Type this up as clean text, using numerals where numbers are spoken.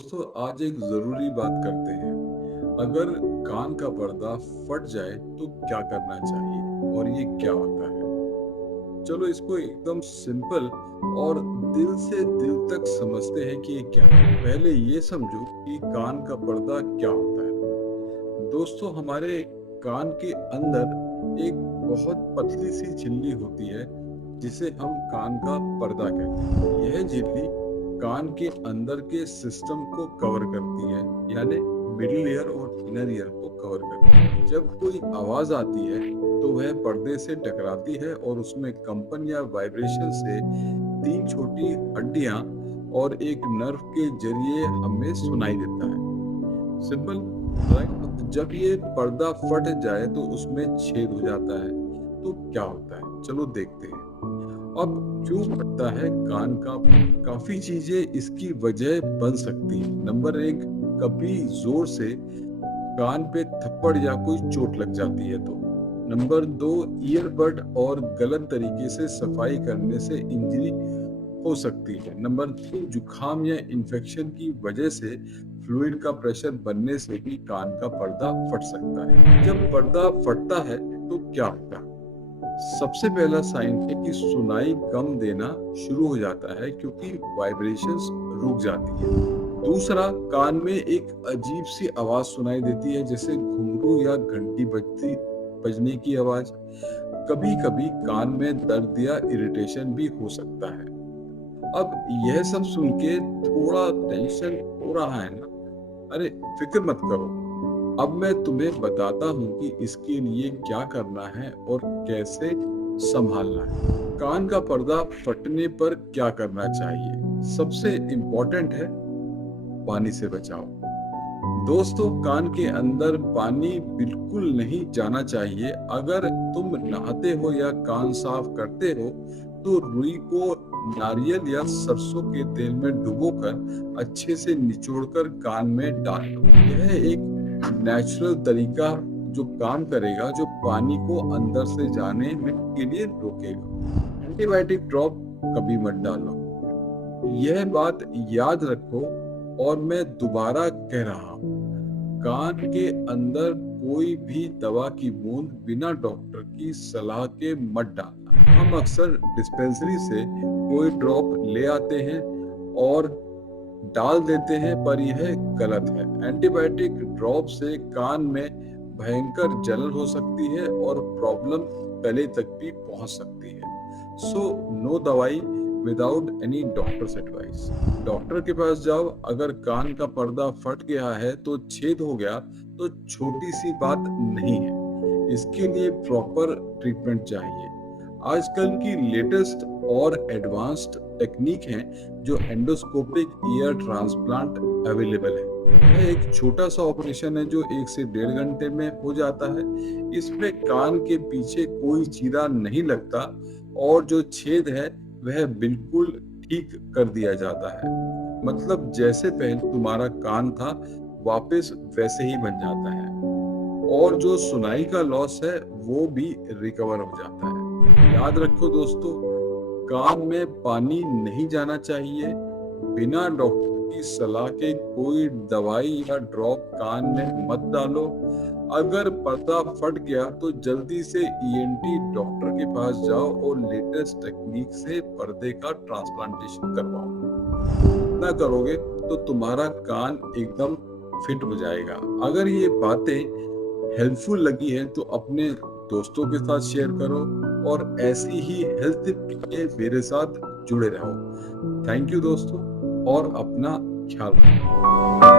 दोस्तों आज एक जरूरी बात करते हैं। अगर कान का पर्दा फट जाए तो क्या करना चाहिए और ये क्या होता है। चलो इसको एकदम सिंपल और दिल से दिल तक समझते हैं कि ये क्या है। पहले ये समझो कि कान का पर्दा क्या होता है। दोस्तों हमारे कान के अंदर एक बहुत पतली सी झिल्ली होती है जिसे हम कान का पर्दा कहते हैं। यह झिल्ली कान के अंदर के सिस्टम को कवर करती है, यानी मिडिल ईयर और इनर ईयर को कवर करती है। जब कोई आवाज आती है तो वह पर्दे से टकराती है और उसमें कंपन या वाइब्रेशन से तीन छोटी हड्डियां और एक नर्व के जरिए हमें सुनाई देता है। Simple, right. जब ये पर्दा फट जाए तो उसमें छेद हो जाता है। तो क्या होता है, चलो देखते हैं। अब क्यों फटता है कान का? काफी चीजें इसकी वजह बन सकती हैं। नंबर एक, कभी जोर से कान पे थप्पड़ या कोई चोट लग जाती है तो। नंबर दो, ईयरबड और गलत तरीके से सफाई करने से इंजरी हो सकती है। नंबर तीन, जुकाम या इन्फेक्शन की वजह से फ्लूइड का प्रेशर बनने से भी कान का पर्दा फट सकता है। जब पर्दा फटता है तो क्या होता है? सबसे पहला साइन है कि सुनाई कम देना शुरू हो जाता है क्योंकि वाइब्रेशंस रुक जाती है। दूसरा, कान में एक अजीब सी आवाज सुनाई देती है, जैसे घुंघरू या घंटी बजने की आवाज। कभी कभी कान में दर्द या इरिटेशन भी हो सकता है। अब यह सब सुन के थोड़ा टेंशन हो रहा है ना? अरे फिक्र मत करो। अब मैं तुम्हें बताता हूँ कि इसके लिए क्या करना है और कैसे संभालना है। कान का पर्दा फटने पर क्या करना चाहिए? सबसे इम्पोर्टेंट है, पानी से बचाओ। दोस्तों, कान के अंदर पानी बिल्कुल नहीं जाना चाहिए। अगर तुम नहाते हो या कान साफ करते हो तो रुई को नारियल या सरसों के तेल में डुबोकर अच्छे से निचोड़कर कान में डाल लो। यह एक नेचुरल तरीका जो काम करेगा, जो पानी को अंदर से जाने में के लिए रोकेगा। एंटीबायोटिक ड्रॉप कभी मत डालो, यह बात याद रखो। और मैं दोबारा कह रहा हूँ, कान के अंदर कोई भी दवा की बूंद बिना डॉक्टर की सलाह के मत डालना। हम अक्सर डिस्पेंसरी से कोई ड्रॉप ले आते हैं और डाल देते हैं, पर यह गलत है। एंटीबायोटिक ड्रॉप से कान में भयंकर जलन हो सकती है और प्रॉब्लम गले तक भी पहुंच सकती है। सो नो दवाई without any doctors advice. Doctor के पास जाओ। अगर कान का पर्दा फट गया है तो छेद हो गया तो छोटी सी बात नहीं है, इसके लिए प्रॉपर ट्रीटमेंट चाहिए। आजकल की लेटेस्ट और एडवांस्ड टेक्निक हैं, जो एंडोस्कोपिक ईयर ट्रांसप्लांट अवेलेबल है। यह एक छोटा सा ऑपरेशन है जो 1 से 1.5 घंटे में हो जाता है। इसमें कान के पीछे कोई चीरा नहीं लगता और जो छेद है वह बिल्कुल ठीक कर दिया जाता है। मतलब जैसे पहले तुम्हारा कान था वापस वैसे ही बन जाता है और जो सुनाई का लॉस है वो भी रिकवर हो जाता है। याद रखो दोस्तों, कान में पानी नहीं जाना चाहिए। बिना डॉक्टर की सलाह के कोई दवाई या ड्रॉप कान में मत डालो। अगर पर्दा फट गया तो जल्दी से ईएनटी डॉक्टर के पास जाओ और लेटेस्ट टेक्निक से पर्दे का ट्रांसप्लांटेशन करवाओ। इतना करोगे तो तुम्हारा कान एकदम फिट हो जाएगा। अगर ये बातें हेल्पफुल लगी है तो अपने दोस्तों के साथ शेयर करो और ऐसी ही हेल्थ टिप के लिए मेरे साथ जुड़े रहो। थैंक यू दोस्तों, और अपना ख्याल रखो।